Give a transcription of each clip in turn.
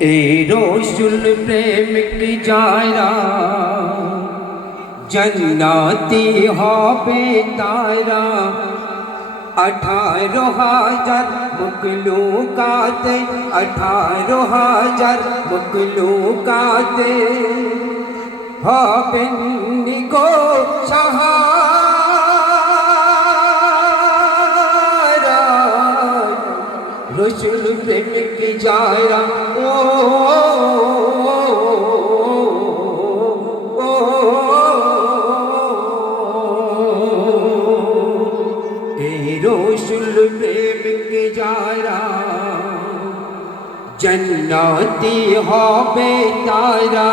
এই রসুল প্রেম কি যায়রা জন্নতি হবে তারা 18,000 মখলুকাতে 18,000 মখলুকাতে হবেন নিগো সাহারা রসুল প্রেম কি যায়রা রসুल प्रेम के जारा जन्नती होबे तारा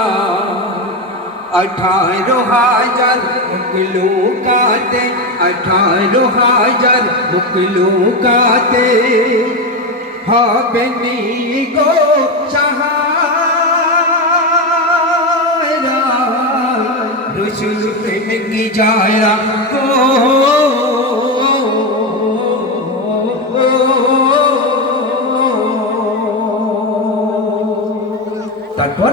18,000 मखलूकाते 18,000 मखलूकाते होबे निगो सहारा रसूल प्रेम की जारा তারপর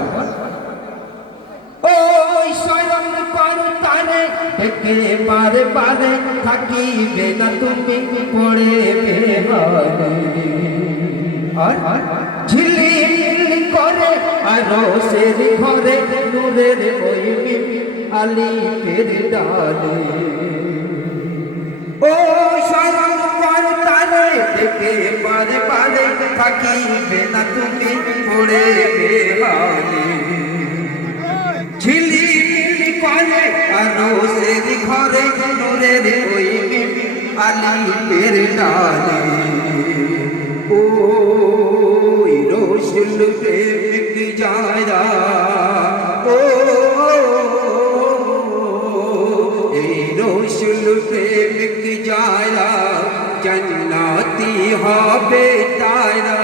ওই স্বয়ং করতারে ডেকে বারে বারে থাকিবে না তুমি পড়ে বেহারে আর ঝিলিমিলি করে আরো সের ঘরে নূরের ওই মিমি আলী ফের ডালে ও স্বয়ং করতারে ডেকে বারে বারে থাকিবে না তুমি পড়ে বেহারে ঝিলিমিলি করে আরো সের ঘরে নূরের ওই মিমি আলী ফের ডালে ওই রসুল প্রেম কি যায়রা এই রসুল প্রেম কি যায়রা जन्नती होबे तारा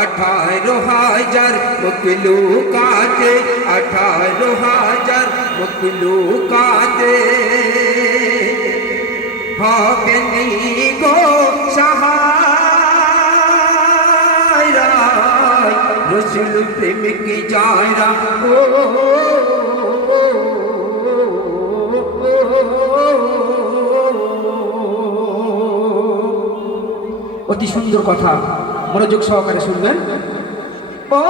18,000 मखलूकाते 18,000 मखलूकाते होबे निगो सहारा रसूल प्रेम की जायरा অতি সুন্দর কথা মনোযোগ সহকারে শুনবেন ও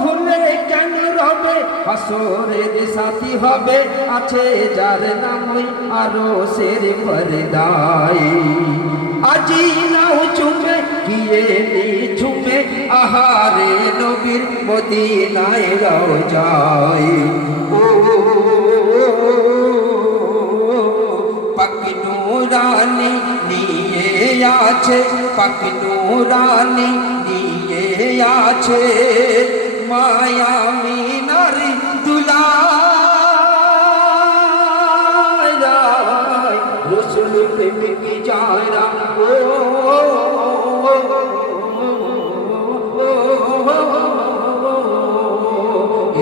ভুলে কেন রবে হাসরের সাথী হবে আছে যার নামই আরো সের ফরদাই আজি নাও চুমে গিয়ে নি ঝুমে আহারে নবীর মদিনায় রওজায় ও পাক নূরানি নিয়ে আছে পাক নূরানি নিয়ে আছে মায়া মিনার দুলারা রসুল প্রেম কি যায়রা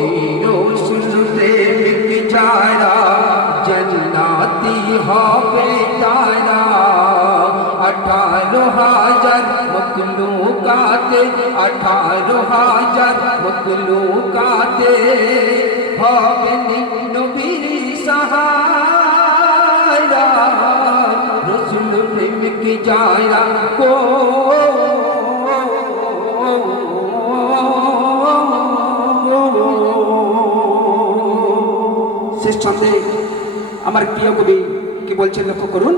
এই রসুল প্রেম কি যায়রা जन्नती होबे तारा 18,000 मखलूकाते 18,000 मखलूकाते होबे नबीर सहारा रसूल प्रेम की जायरा को শেষ ছন্দে আমার প্রিয় কবি কি বলছেন লক্ষ্য করুন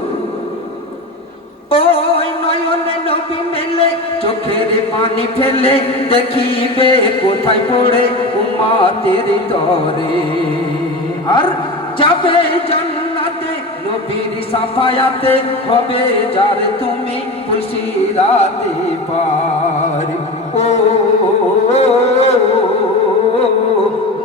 ওই নয়নে নবী মেলে চোখের পানি ফেলে দেখিবে কোথায় পড়ে উম্মতের তরে আর যাবে জান্নাতে নবীর সাফায়াতে হবে যার তুমি ফুলসিরাতে পার ও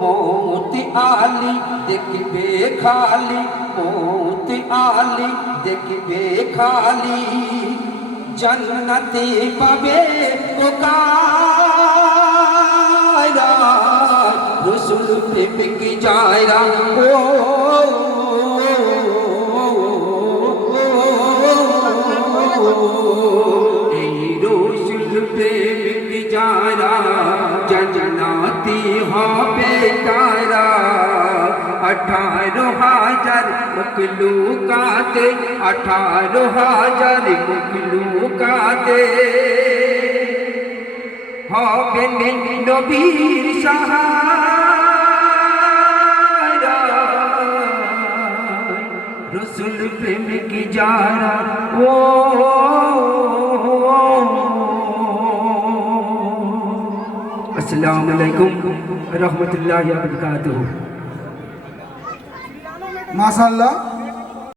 मोती आली देखबे खाली मोती आली देखबे खाली जन्नती पाबे ओकारा रसूल प्रेम की जायरा এই রসুল প্রেম কি যারা 18,000 মখলুকাতে 18,000 মখলুকাতে হবেন নবীর সাহারা রসুল প্রেমিক যারা ও আসসালামু আলাইকুম রহমতুল্লাহি ওয়া বারাকাতুহু মাশাআল্লাহ।